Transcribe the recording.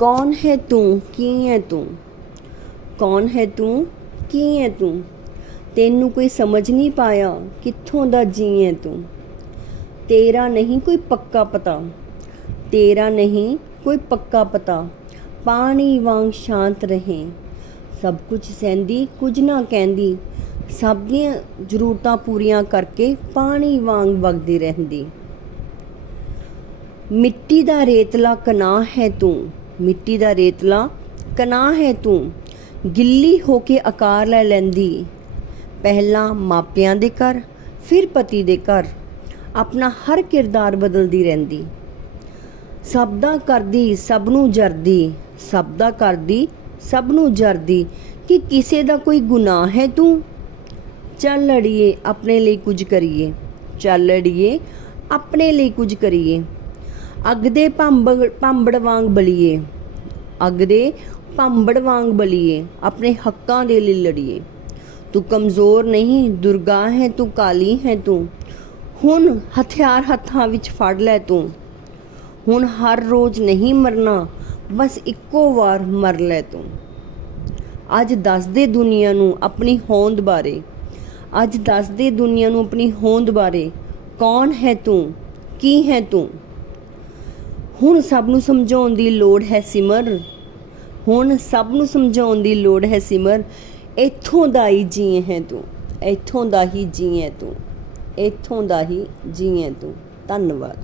ਕੌਣ ਹੈ ਤੂੰ ਕੀ ਹੈ ਤੂੰ ਕੌਣ ਹੈ ਤੂੰ ਕੀ ਹੈ ਤੂੰ ਤੈਨੂੰ ਕੋਈ ਸਮਝ ਨਹੀਂ ਪਾਇਆ ਕਿੱਥੋਂ ਦਾ ਜੀ ਹੈ ਤੂੰ ਤੇਰਾ ਨਹੀਂ ਕੋਈ ਪੱਕਾ ਪਤਾ ਤੇਰਾ ਨਹੀਂ ਕੋਈ ਪੱਕਾ ਪਤਾ ਪਾਣੀ ਵਾਂਗ ਸ਼ਾਂਤ ਰਹੇ ਸਭ ਕੁਝ ਸਹਿੰਦੀ ਕੁਝ ਨਾ ਕਹਿੰਦੀ ਸਭ ਦੀਆਂ ਜ਼ਰੂਰਤਾਂ ਪੂਰੀਆਂ ਕਰਕੇ ਪਾਣੀ ਵਾਂਗ ਵਗਦੀ ਰਹਿੰਦੀ ਮਿੱਟੀ ਦਾ ਰੇਤਲਾ ਕਨਾਹ ਹੈ ਤੂੰ ਮਿੱਟੀ ਦਾ ਰੇਤਲਾ, ਕਨਾ ਹੈ ਤੂੰ? ਗਿੱਲੀ ਹੋ ਕੇ ਆਕਾਰ ਲੈ ਲੈਂਦੀ। ਪਹਿਲਾਂ ਮਾਪਿਆਂ ਦੇ ਘਰ, ਫਿਰ ਪਤੀ ਦੇ ਘਰ। ਆਪਣਾ ਹਰ ਕਿਰਦਾਰ ਬਦਲਦੀ ਰਹਿੰਦੀ। ਸਭ ਦਾ ਕਰਦੀ, ਸਭ ਨੂੰ ਜਰਦੀ। ਸਭ ਦਾ ਕਰਦੀ, ਸਭ ਨੂੰ ਜਰਦੀ। ਕਿ ਕਿਸੇ ਦਾ ਕੋਈ ਗੁਨਾਹ ਹੈ ਤੂੰ? ਚੱਲ ਲੜੀਏ ਆਪਣੇ ਲਈ ਕੁਝ ਕਰੀਏ। ਚੱਲ ਲੜੀਏ ਆਪਣੇ ਲਈ ਕੁਝ ਕਰੀਏ। ਅੱਗ ਦੇ ਭਾਂਬੜ ਭੰਬੜ ਵਾਂਗ ਬਲੀਏ। ਅੱਗ ਦੇ ਭੰਬੜ ਵਾਂਗ ਬਲੀਏ, ਆਪਣੇ ਹੱਕਾਂ ਦੇ ਲਈ ਲੜੀਏ। ਤੂੰ ਕਮਜ਼ੋਰ ਨਹੀਂ ਦੁਰਗਾ ਹੈ, ਤੂੰ ਕਾਲੀ ਹੈ ਤੂੰ। ਹੁਣ ਹਥਿਆਰ ਹੱਥਾਂ ਵਿੱਚ ਫੜ ਲੈ ਤੂੰ। ਹੁਣ ਹਰ ਰੋਜ਼ ਨਹੀਂ ਮਰਨਾ, ਬਸ ਇੱਕੋ ਵਾਰ ਮਰ ਲੈ ਤੂੰ। ਅੱਜ ਦੱਸ ਦੇ ਦੁਨੀਆ ਨੂੰ ਆਪਣੀ ਹੋਂਦ ਬਾਰੇ। ਅੱਜ ਦੱਸ ਦੇ ਦੁਨੀਆ ਨੂੰ ਆਪਣੀ ਹੋਂਦ ਬਾਰੇ। ਕੌਣ ਹੈ ਤੂੰ? ਕੀ ਹੈ ਤੂੰ? ਹੁਣ ਸਭ ਨੂੰ ਸਮਝਾਉਣ ਦੀ ਲੋੜ ਹੈ ਸਿਮਰ। ਹੁਣ ਸਭ ਨੂੰ ਸਮਝਾਉਣ ਦੀ ਲੋੜ ਹੈ ਸਿਮਰ। ਇੱਥੋਂ ਦਾ ਹੀ ਜੀ ਹੈ ਤੂੰ। ਇੱਥੋਂ ਦਾ ਹੀ ਜੀ ਹੈ ਤੂੰ। ਇੱਥੋਂ ਦਾ ਹੀ ਜੀ ਹੈ ਤੂੰ। ਧੰਨਵਾਦ।